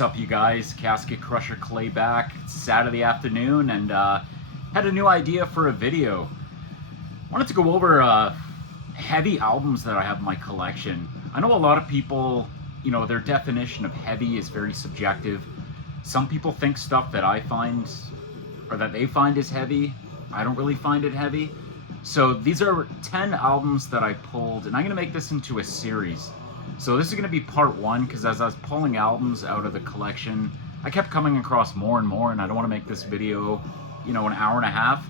What's up, you guys? Casket Crusher Clay back. It's Saturday afternoon, and had a new idea for a video. Wanted to go over heavy albums that I have in my collection. I know a lot of people, you know, their definition of heavy is very subjective. Some people think stuff that I find, or that they find is heavy. I don't really find it heavy. So these are 10 albums that I pulled, and I'm going to make this into a series. So this is going to be part one, because as I was pulling albums out of the collection, I kept coming across more and more, and I don't want to make this video, you know, an hour and a half.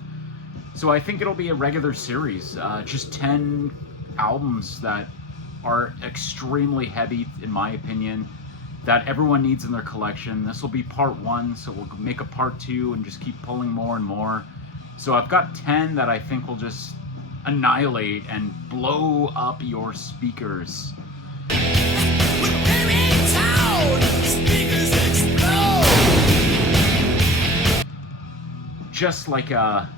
So I think it'll be a regular series, just 10 albums that are extremely heavy, in my opinion, that everyone needs in their collection. This will be part one, so we'll make a part two and just keep pulling more and more. So I've got 10 that I think will just annihilate and blow up your speakers. Just like a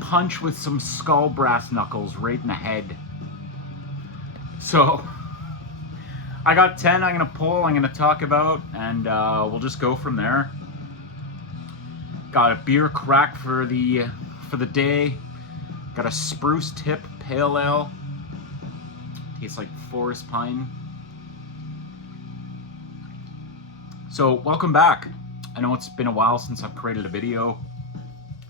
punch with some skull brass knuckles right in the head. So I got 10 I'm gonna pull, I'm gonna talk about, and we'll just go from there. Got a beer crack for the day. Got a spruce tip pale ale. Tastes like forest pine. So welcome back. I know it's been a while since I've created a video.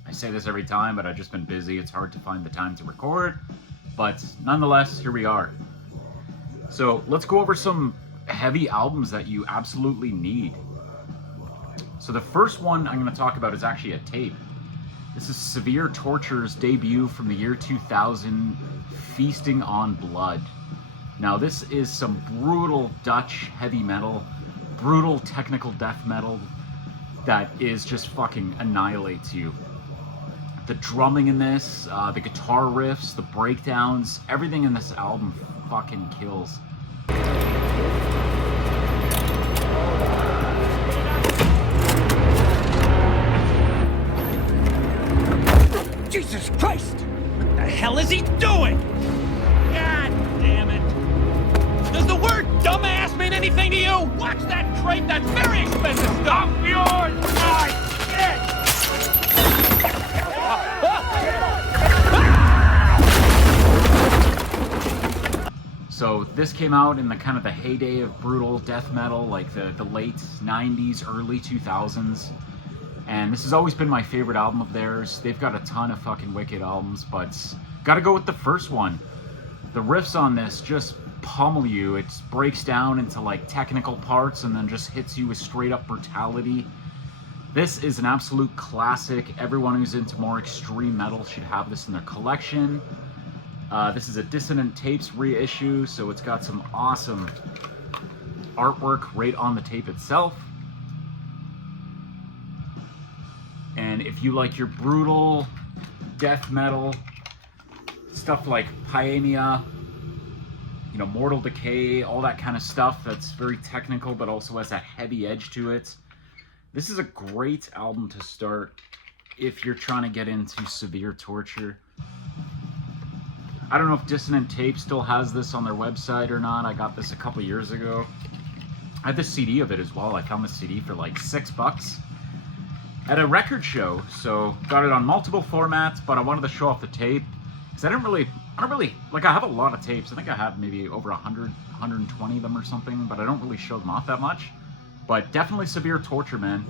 I say this every time, but I've just been busy. It's hard to find the time to record, but nonetheless, here we are. So let's go over some heavy albums that you absolutely need. So the first one I'm going to talk about is actually a tape. This is Severe Torture's debut from the year 2000, Feasting on Blood. Now this is some brutal Dutch heavy metal, brutal technical death metal that is just fucking annihilates you. The drumming in this, the guitar riffs, the breakdowns, everything in this album fucking kills. Jesus Christ! What the hell is he doing? God damn it! Does the word dumbass mean anything to you? Watch that crate, that's very expensive stuff! Yours! So this came out in the kind of the heyday of brutal death metal, like the late 90s, early 2000s. And this has always been my favorite album of theirs. They've got a ton of fucking wicked albums, but gotta go with the first one. The riffs on this just pummel you. It breaks down into like technical parts and then just hits you with straight up brutality. This is an absolute classic. Everyone who's into more extreme metal should have this in their collection. This is a Dissonant Tapes reissue, so it's got some awesome artwork right on the tape itself. And if you like your brutal death metal, stuff like Pioneer, you know, Mortal Decay, all that kind of stuff that's very technical but also has that heavy edge to it, this is a great album to start if you're trying to get into Severe Torture. I don't know if Dissonant Tape still has this on their website or not. I got this a couple years ago. I have the CD of it as well. I found the CD for like $6 at a record show. So got it on multiple formats, but I wanted to show off the tape because I don't really, like, I have a lot of tapes. I think I have maybe over 100, 120 of them or something, but I don't really show them off that much. But definitely Severe Torture, man.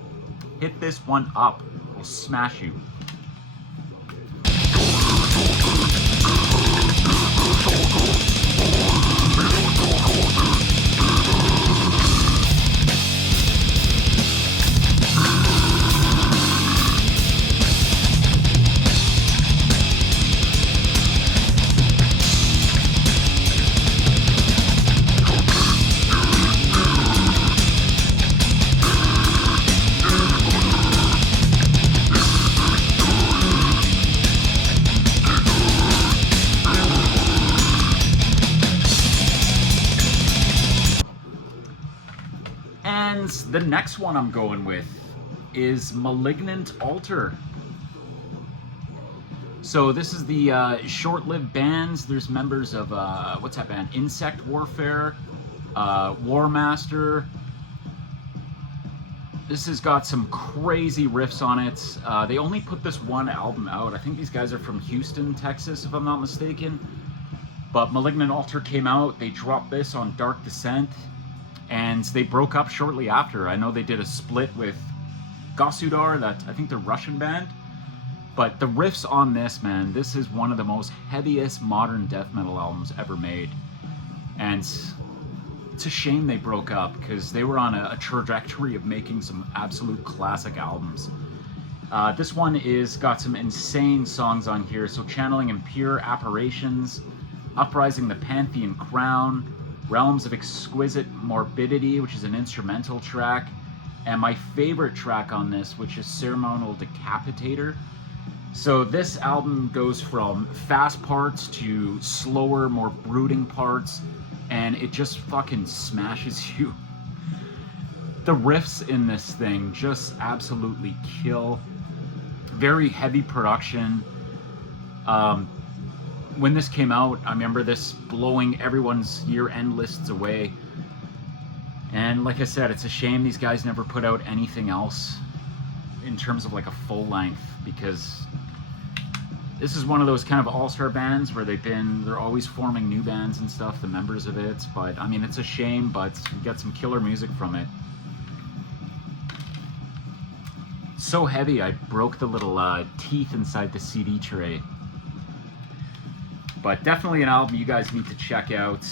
Hit this one up. It'll smash you. And the next one I'm going with is Malignant Altar. So this is the short-lived bands. There's members of, what's that band? Insect Warfare, War Master, This has got some crazy riffs on it. They only put this one album out. I think these guys are from Houston, Texas, if I'm not mistaken. But Malignant Altar came out. They dropped this on Dark Descent, and they broke up shortly after. I know they did a split with Gosudar, that I think they're Russian band. But the riffs on this, man, this is one of the most heaviest modern death metal albums ever made. And it's a shame they broke up, because they were on a trajectory of making some absolute classic albums. This one is got some insane songs on here. So Channeling Impure Apparitions, Uprising the Pantheon Crown, Realms of Exquisite Morbidity, which is an instrumental track, and my favorite track on this, which is Ceremonial Decapitator. So this album goes from fast parts to slower, more brooding parts, and it just fucking smashes you. The riffs in this thing just absolutely kill. Very heavy production. When this came out, I remember this blowing everyone's year-end lists away. And like I said, it's a shame these guys never put out anything else in terms of like a full length, because this is one of those kind of all-star bands where they're always forming new bands and stuff, the members of it. But I mean, it's a shame, but we got some killer music from it. So heavy, I broke the little teeth inside the CD tray. But definitely an album you guys need to check out.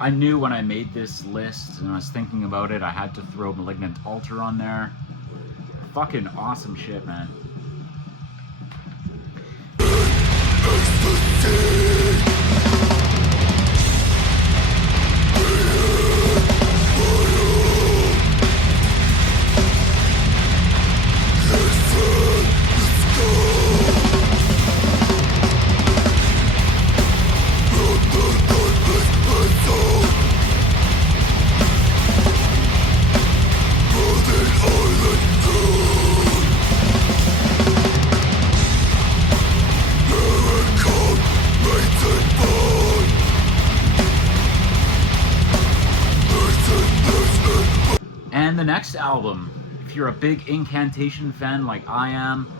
I knew when I made this list and I was thinking about it, I had to throw Malignant Altar on there. Fucking awesome shit, man. And the next album, if you're a big Incantation fan like I am,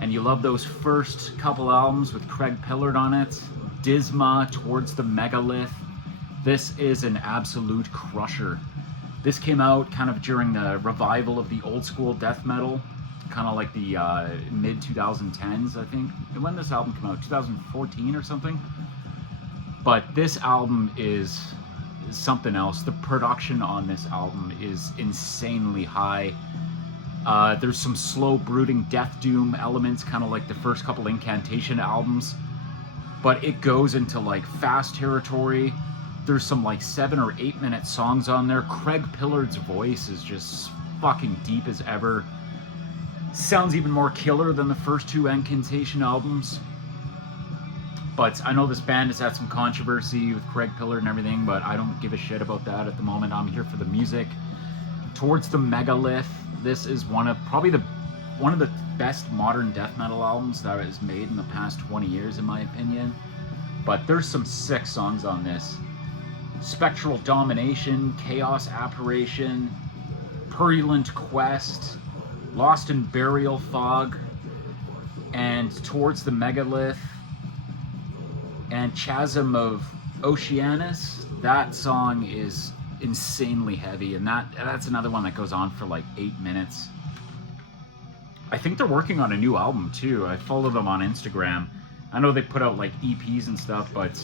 and you love those first couple albums with Craig Pillard on it, Disma, Towards the Megalith, this is an absolute crusher. This came out kind of during the revival of the old school death metal, kind of like the mid 2010s, I think. When this album came out, 2014 or something. But this album is something else. The production on this album is insanely high. There's some slow brooding death doom elements, kind of like the first couple Incantation albums, but it goes into like fast territory. There's some like 7 or 8 minute songs on there. Craig Pillard's voice is just fucking deep as ever. Sounds even more killer than the first 2 Incantation albums. But I know this band has had some controversy with Craig Pillard and everything, but I don't give a shit about that at the moment. I'm here for the music. Towards the Megalith, this is one of the best modern death metal albums that is made in the past 20 years, in my opinion. But there's some sick songs on this. Spectral Domination, Chaos Apparition, Purulent Quest, Lost in Burial Fog, and Towards the Megalith, and Chasm of Oceanus. That song is insanely heavy, and that's another one that goes on for like 8 minutes. I think they're working on a new album too. I follow them on Instagram. I know they put out like EPs and stuff, but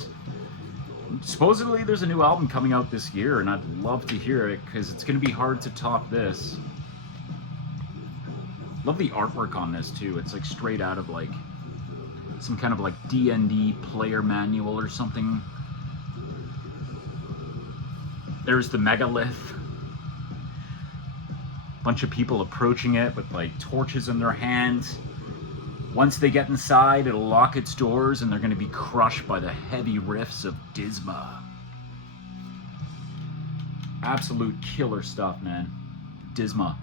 supposedly there's a new album coming out this year, and I'd love to hear it because it's going to be hard to top this. Love the artwork on this too. It's like straight out of like some kind of like D&D player manual or something. There's the Megalith. Bunch of people approaching it with like torches in their hands. Once they get inside, it'll lock its doors and they're going to be crushed by the heavy riffs of Disma. Absolute killer stuff, man. Disma.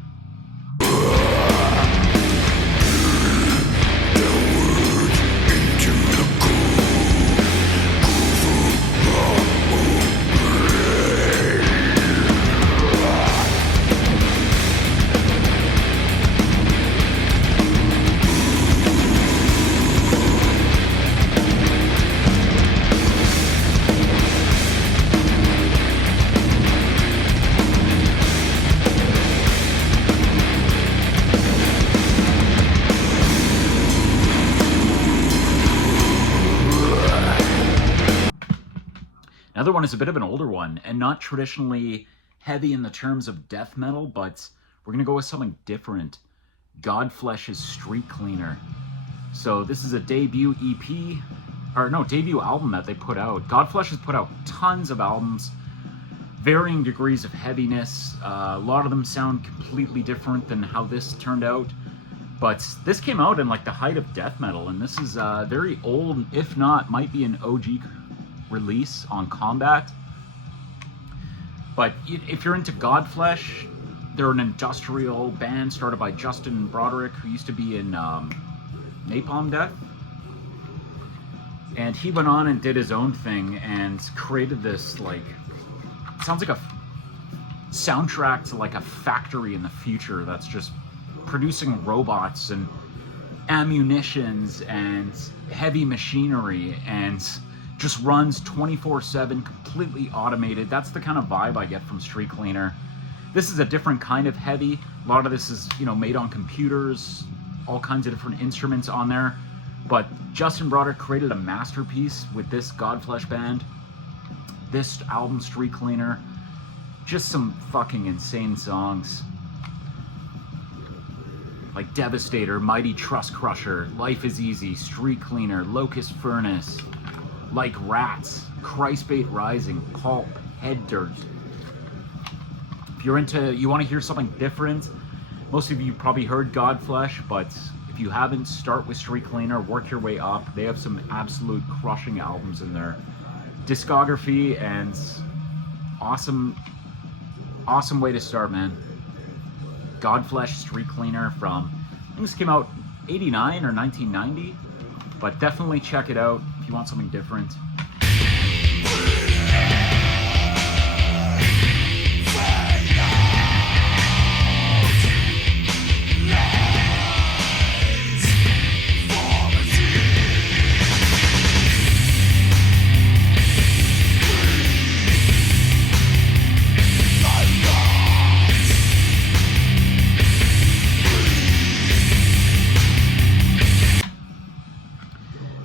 Another one is a bit of an older one, and not traditionally heavy in the terms of death metal, but we're going to go with something different. Godflesh's Street Cleaner. So this is a debut EP, or no, debut album that they put out. Godflesh has put out tons of albums, varying degrees of heaviness. A lot of them sound completely different than how this turned out. But this came out in like the height of death metal, and this is very old, if not, might be an OG release on Combat. But if you're into Godflesh, they're an industrial band started by Justin Broderick, who used to be in Napalm Death. And he went on and did his own thing and created this, like, it sounds like a soundtrack to like a factory in the future that's just producing robots and ammunitions and heavy machinery and just runs 24/7, completely automated. That's the kind of vibe I get from Street Cleaner. This is a different kind of heavy. A lot of this is, you know, made on computers, all kinds of different instruments on there. But Justin Broderick created a masterpiece with this Godflesh band. This album, Street Cleaner, just some fucking insane songs. Like Devastator, Mighty Trust Crusher, Life is Easy, Street Cleaner, Locust Furnace, Like Rats, Christbait Rising, Pulp, Head Dirt. If you're into, you want to hear something different, most of you probably heard Godflesh, but if you haven't, start with Street Cleaner, work your way up. They have some absolute crushing albums in their discography, and awesome way to start, man. Godflesh, Street Cleaner from, I think this came out 89 or 1990, but definitely check it out if you want something different.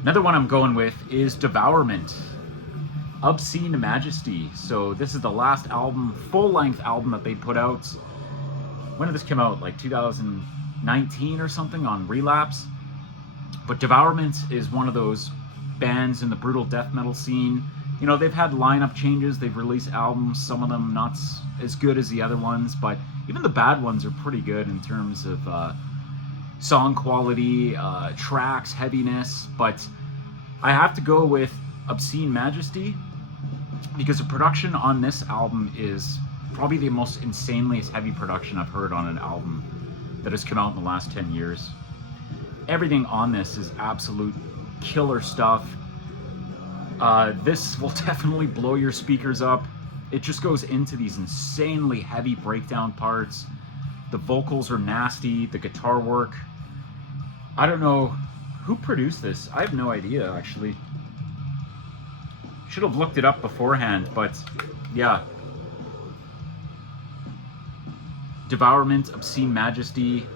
Another one I'm going with is Devourment, Obscene Majesty. So this is the last album, full-length album that they put out. When did this come out? Like 2019 or something on Relapse. But Devourment is one of those bands in the brutal death metal scene. You know, they've had lineup changes, they've released albums, some of them not as good as the other ones, but even the bad ones are pretty good in terms of song quality, tracks, heaviness. But I have to go with Obscene Majesty because the production on this album is probably the most insanely heavy production I've heard on an album that has come out in the last 10 years. Everything on this is absolute killer stuff. This will definitely blow your speakers up. It just goes into these insanely heavy breakdown parts. The vocals are nasty, the guitar work. I don't know who produced this. I have no idea, actually. Should have looked it up beforehand, but yeah. Devourment, Obscene Majesty,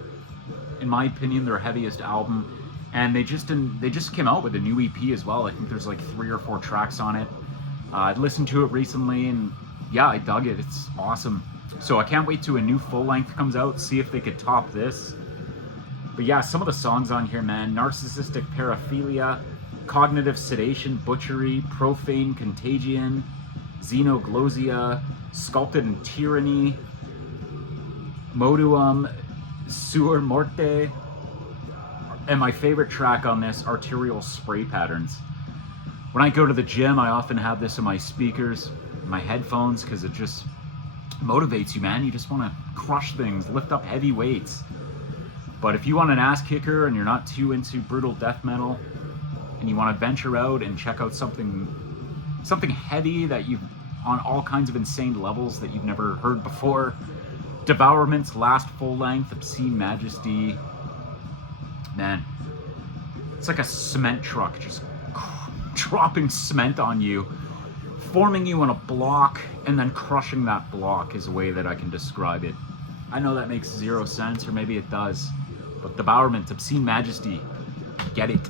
in my opinion, their heaviest album. And they just came out with a new EP as well. I think there's like 3 or 4 tracks on it. I listened to it recently, and yeah, I dug it. It's awesome. So I can't wait till a new full length comes out, see if they could top this. But yeah, some of the songs on here, man. Narcissistic Paraphilia, Cognitive Sedation, Butchery, Profane Contagion, Xenoglosia, Sculpted in Tyranny, Moduum, Suor Morte, and my favorite track on this, Arterial Spray Patterns. When I go to the gym, I often have this in my speakers, my headphones, because it just motivates you, man. You just want to crush things, lift up heavy weights. But if you want an ass kicker and you're not too into brutal death metal and you want to venture out and check out something heavy that you've on all kinds of insane levels that you've never heard before, Devourment's last full length, Obscene Majesty, man, it's like a cement truck just dropping cement on you, forming you in a block, and then crushing that block is a way that I can describe it. I know that makes 0 sense, or maybe it does, but Devourment, Obscene Majesty, get it.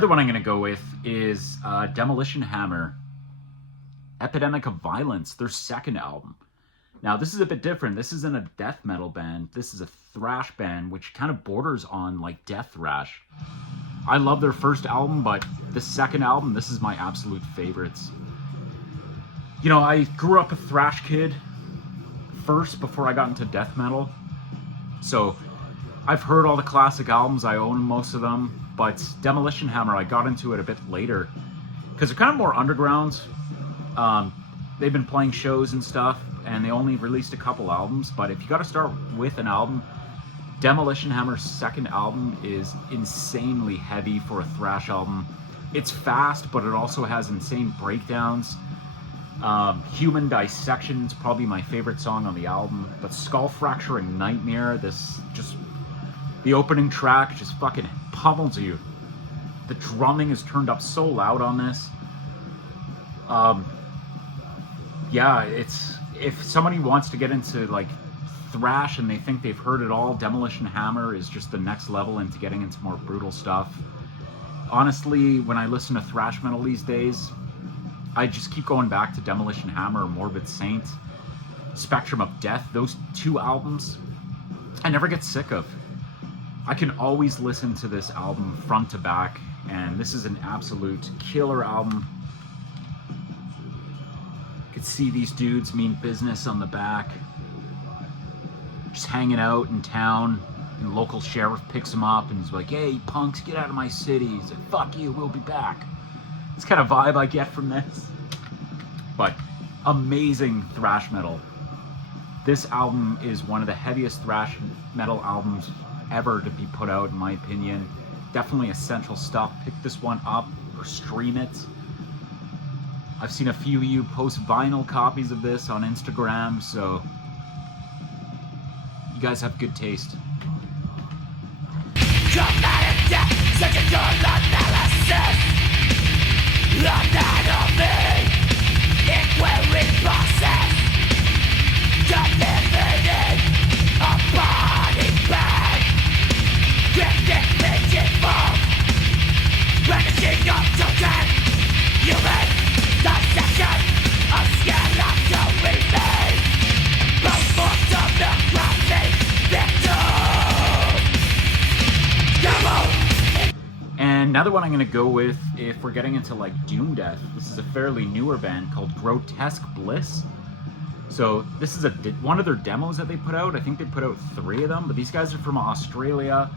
Another one I'm going to go with is Demolition Hammer, Epidemic of Violence, their second album. Now, this is a bit different. This isn't a death metal band. This is a thrash band, which kind of borders on like death thrash. I love their first album, but the second album, this is my absolute favorites. You know, I grew up a thrash kid first before I got into death metal. So I've heard all the classic albums. I own most of them. But Demolition Hammer, I got into it a bit later because they're kind of more underground. They've been playing shows and stuff, and they only released a couple albums. But if you got to start with an album, Demolition Hammer's second album is insanely heavy for a thrash album. It's fast, but it also has insane breakdowns. Human Dissection is probably my favorite song on the album. But Skull Fracturing Nightmare, the opening track just fucking pummels you. The drumming is turned up so loud on this. Yeah, if somebody wants to get into like thrash and they think they've heard it all, Demolition Hammer is just the next level into getting into more brutal stuff. Honestly, when I listen to thrash metal these days, I just keep going back to Demolition Hammer or Morbid Saint, Spectrum of Death. Those two albums I never get sick of. I can always listen to this album front to back, and this is an absolute killer album. You can see these dudes mean business on the back, just hanging out in town, and the local sheriff picks them up and he's like, "Hey punks, get out of my city." He's like, "Fuck you, we'll be back." It's kind of vibe I get from this. But amazing thrash metal. This album is one of the heaviest thrash metal albums ever to be put out, in my opinion. Definitely essential stuff. Pick this one up or stream it. I've seen a few of you post vinyl copies of this on Instagram, so you guys have good taste. Dramatic death, surgical analysis. Anatomy, inquiry process. Delivered in a body bag. Cryptic pigeonhole, vanishing of children. Human dissection of skeletal remains. Both forms of the crossing victim. And another one I'm going to go with, if we're getting into like doom death, this is a fairly newer band called Grotesque Bliss. So this is one of their demos that they put out. I think they put out 3 of them, but these guys are from Australia.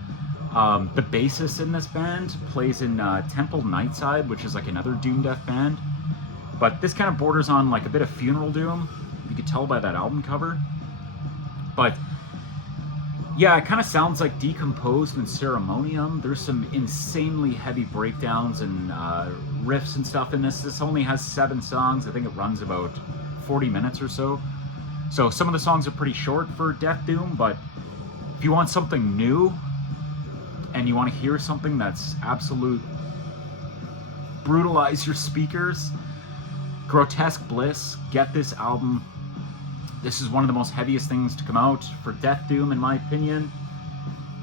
The bassist in this band plays in Temple Nightside, which is like another doom death band. But this kind of borders on like a bit of funeral doom. You could tell by that album cover. But yeah, it kind of sounds like Decomposed and Ceremonium. There's some insanely heavy breakdowns and riffs and stuff in this. This only has 7 songs. I think it runs about 40 minutes or so. So some of the songs are pretty short for Death Doom, but if you want something new and you want to hear something that's absolute brutalize your speakers, Grotesque Bliss, get this album. This is one of the most heaviest things to come out for Death Doom, in my opinion.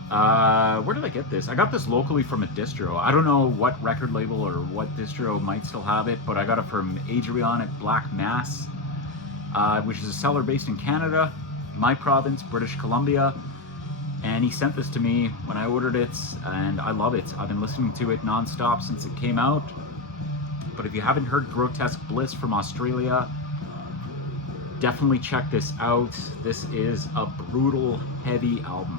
Where did I get this? I got this locally from a distro. I don't know what record label or what distro might still have it, but I got it from Adrian at Black Mass, which is a seller based in Canada, my province, British Columbia. And he sent this to me when I ordered it, and I love it. I've been listening to it non-stop since it came out. But if you haven't heard Grotesque Bliss from Australia, definitely check this out. This is a brutal, heavy album.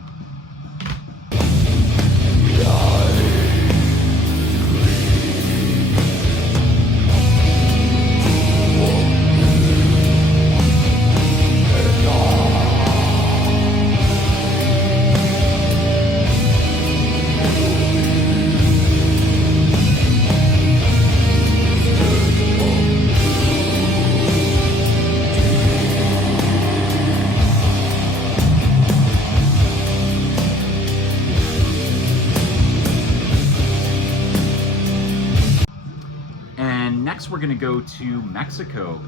We're gonna go to Mexico.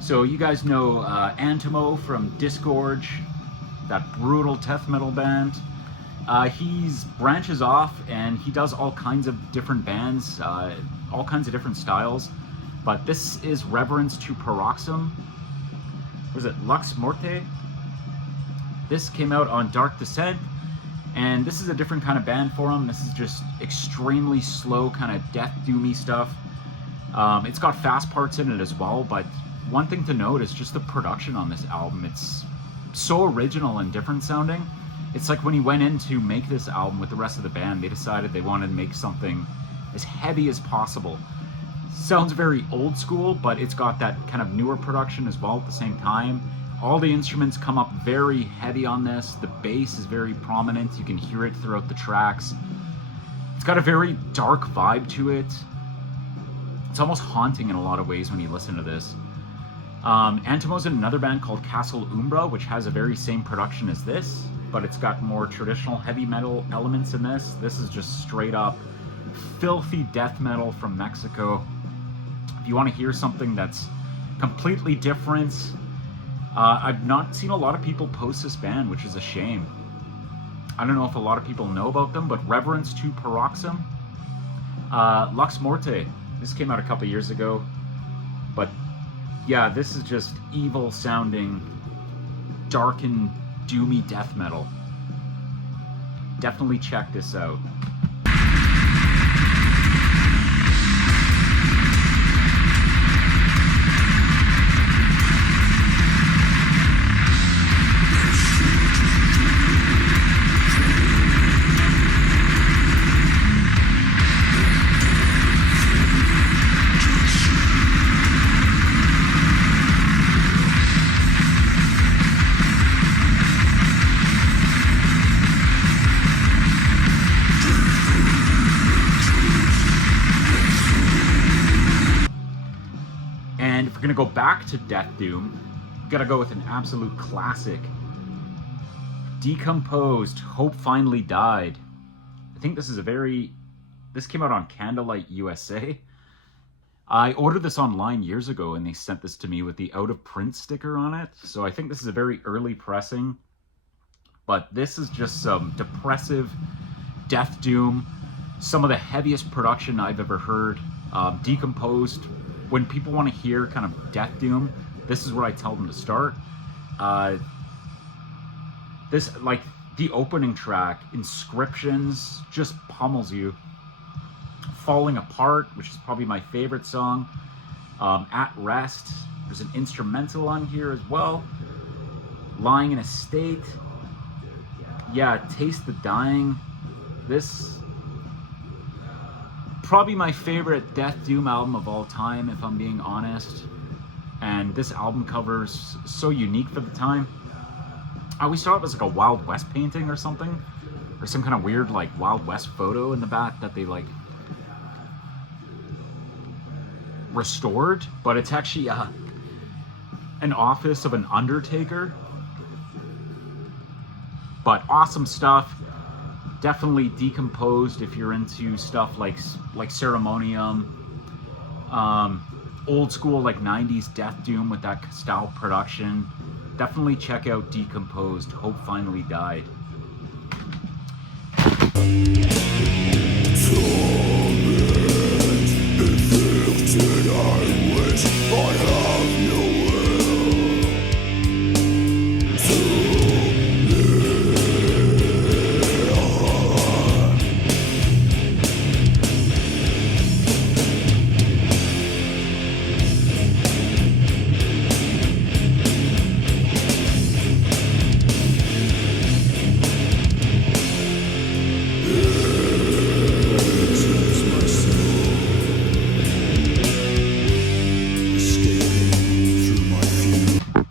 So you guys know Antimo from Disgorge, that brutal death metal band. He's branches off and he does all kinds of different bands, all kinds of different styles. But this is Reverence to Paroxysm. Was it Lux Morte? This came out on Dark Descent, and this is a different kind of band for him. This is just extremely slow, kind of death doomy stuff. It's got fast parts in it as well, but one thing to note is just the production on this album. It's so original and different sounding. It's like when he went in to make this album with the rest of the band, they decided they wanted to make something as heavy as possible. Sounds very old school, but it's got that kind of newer production as well at the same time. All the instruments come up very heavy on this. The bass is very prominent. You can hear it throughout the tracks. It's got a very dark vibe to it. It's almost haunting in a lot of ways when you listen to this. Antemo's in another band called Castle Umbra, which has a very same production as this, but it's got more traditional heavy metal elements in this. This is just straight up filthy death metal from Mexico. If you want to hear something that's completely different, I've not seen a lot of people post this band, which is a shame. I don't know if a lot of people know about them, but Reverence to Paroxysm. Lux Morte. This came out a couple years ago. But yeah, this is just evil sounding, dark and doomy death metal. Definitely check this out. And if we're gonna go back to Death Doom, gotta go with an absolute classic. Decomposed, Hope Finally Died. I think this came out on Candlelight USA. I ordered this online years ago and they sent this to me with the out of print sticker on it. So I think this is a very early pressing, but this is just some depressive Death Doom. Some of the heaviest production I've ever heard. Decomposed. When people want to hear kind of Death Doom, this is where I tell them to start. This, like the opening track, Inscriptions, just pummels you. Falling Apart, which is probably my favorite song. At Rest, there's an instrumental on here as well. Lying in a State. Yeah, Taste the Dying. This, probably my favorite Death Doom album of all time, if I'm being honest. And this album cover's so unique for the time. I always thought it was like a Wild West painting or something, or some kind of weird like Wild West photo in the back that they like restored, but it's actually an office of an undertaker. But awesome stuff. Definitely Decomposed if you're into stuff like Ceremonium, old school like 90s Death Doom with that style production. Definitely check out Decomposed, Hope Finally Died.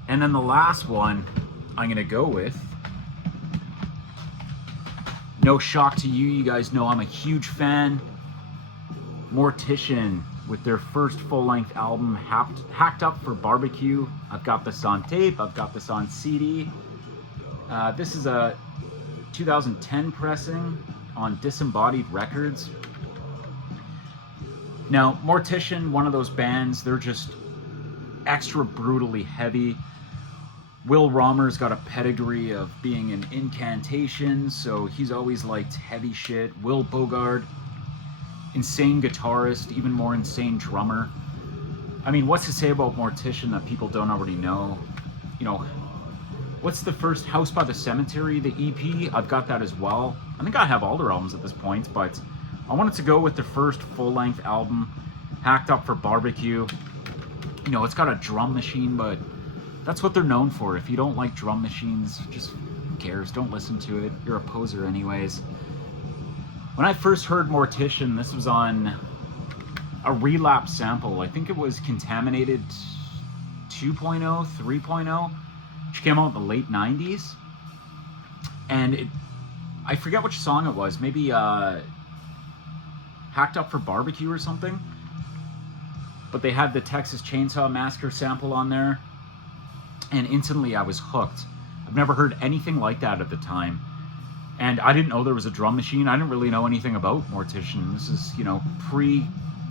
And then the last one I'm gonna go with, no shock to you, you guys know I'm a huge fan. Mortician with their first full-length album, Hacked Up for Barbecue. I've got this on tape, I've got this on CD. This is a 2010 pressing on Disembodied Records. Now, Mortician, one of those bands, they're just extra brutally heavy. Will Romer's got a pedigree of being an incantation, so he's always liked heavy shit. Will Bogard, insane guitarist, even more insane drummer. I mean, what's to say about Mortician that people don't already know? You know, what's the first House by the Cemetery, the EP? I've got that as well. I think I have all their albums at this point, but I wanted to go with their first full-length album, Hacked Up for Barbecue. You know, it's got a drum machine, but that's what they're known for. If you don't like drum machines, just who cares? Don't listen to it. You're a poser anyways. When I first heard Mortician, this was on a Relapse sample. I think it was Contaminated 2.0, 3.0, which came out in the late 90s. And I forget which song it was. Maybe Hacked Up for Barbecue or something. But they had the Texas Chainsaw Massacre sample on there. And instantly I was hooked. I've never heard anything like that at the time. And I didn't know there was a drum machine. I didn't really know anything about Mortician. This is, you know,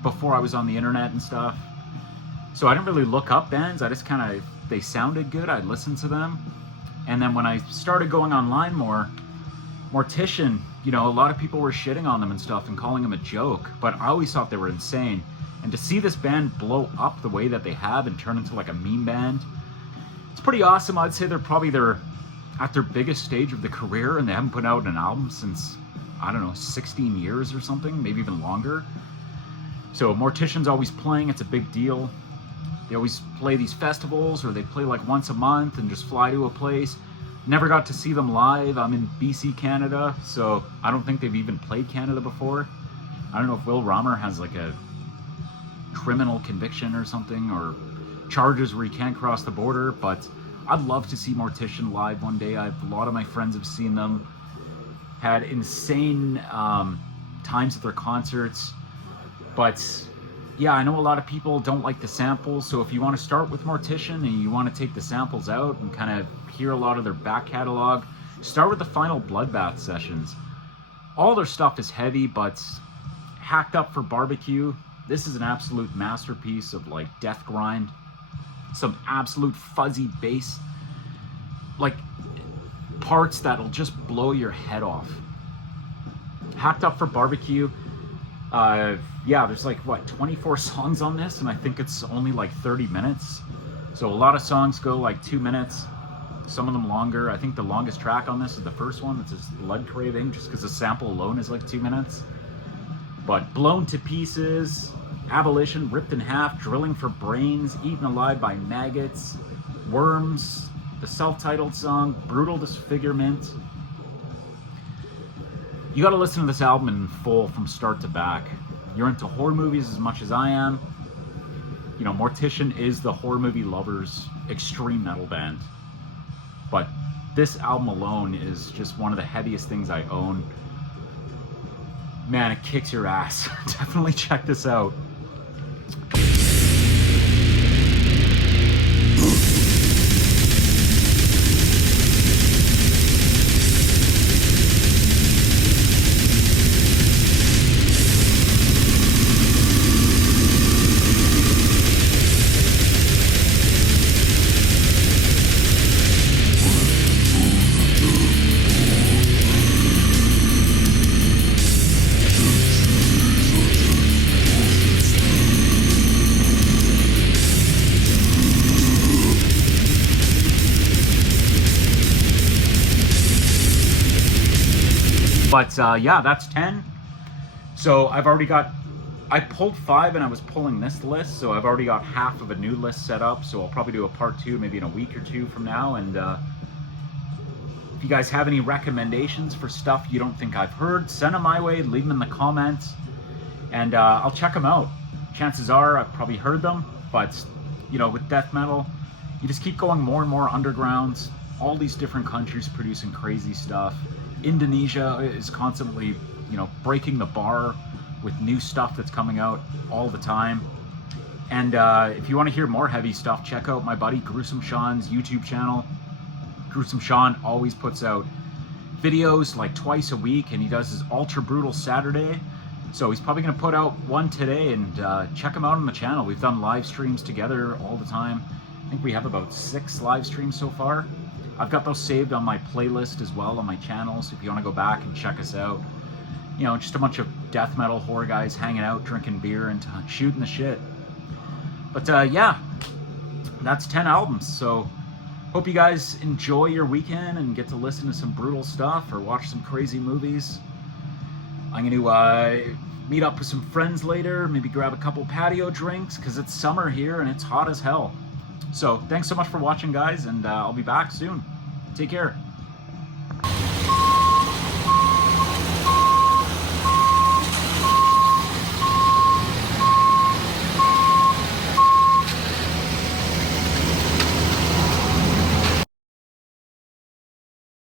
before I was on the internet and stuff. So I didn't really look up bands. I just kind of, they sounded good. I'd listen to them. And then when I started going online more, Mortician, you know, a lot of people were shitting on them and stuff and calling them a joke. But I always thought they were insane. And to see this band blow up the way that they have and turn into like a meme band, it's pretty awesome. I'd say they're probably at their biggest stage of the career, and they haven't put out an album since, I don't know, 16 years or something, maybe even longer. So Mortician's always playing. It's a big deal. They always play these festivals, or they play like once a month and just fly to a place. Never got to see them live. I'm in BC, Canada, so I don't think they've even played Canada before. I don't know if Will Romer has like a criminal conviction or something, or charges where he can't cross the border, but I'd love to see Mortician live one day. A lot of my friends have seen them, had insane times at their concerts. But yeah, I know a lot of people don't like the samples, so if you want to start with Mortician and you want to take the samples out and kind of hear a lot of their back catalog, start with the Final Bloodbath sessions. All their stuff is heavy, but Hacked Up for Barbecue, this is an absolute masterpiece of like death grind. Some absolute fuzzy bass, like parts that'll just blow your head off. Hacked Up for Barbecue, yeah, there's like, what, 24 songs on this, and I think it's only like 30 minutes. So a lot of songs go like 2 minutes, some of them longer. I think the longest track on this is the first one. It's just Blood Craving, just because the sample alone is like 2 minutes. But Blown to Pieces, Abolition, Ripped in Half, Drilling for Brains, Eaten Alive by Maggots, Worms, the self-titled song, Brutal Disfigurement. You gotta listen to this album in full from start to back. You're into horror movies as much as I am. You know, Mortician is the horror movie lovers' extreme metal band. But this album alone is just one of the heaviest things I own. Man, it kicks your ass. Definitely check this out. But yeah, that's 10. So I've already got, I pulled 5 and I was pulling this list, so I've already got half of a new list set up. So I'll probably do a part 2 maybe in a week or 2 from now. And if you guys have any recommendations for stuff you don't think I've heard, send them my way, leave them in the comments, and I'll check them out. Chances are I've probably heard them, but you know, with death metal, you just keep going more and more underground. All these different countries producing crazy stuff. Indonesia is constantly, you know, breaking the bar with new stuff that's coming out all the time. And if you want to hear more heavy stuff, check out my buddy Gruesome Sean's YouTube channel. Gruesome Sean always puts out videos like twice a week, and he does his Ultra Brutal Saturday. So he's probably going to put out one today, and check him out on the channel. We've done live streams together all the time. I think we have about 6 live streams so far. I've got those saved on my playlist as well on my channel, so if you want to go back and check us out. You know, just a bunch of death metal horror guys hanging out, drinking beer, and shooting the shit. But yeah, that's 10 albums, so hope you guys enjoy your weekend and get to listen to some brutal stuff or watch some crazy movies. I'm going to meet up with some friends later, maybe grab a couple patio drinks, because it's summer here and it's hot as hell. So thanks so much for watching, guys, and I'll be back soon. Take care.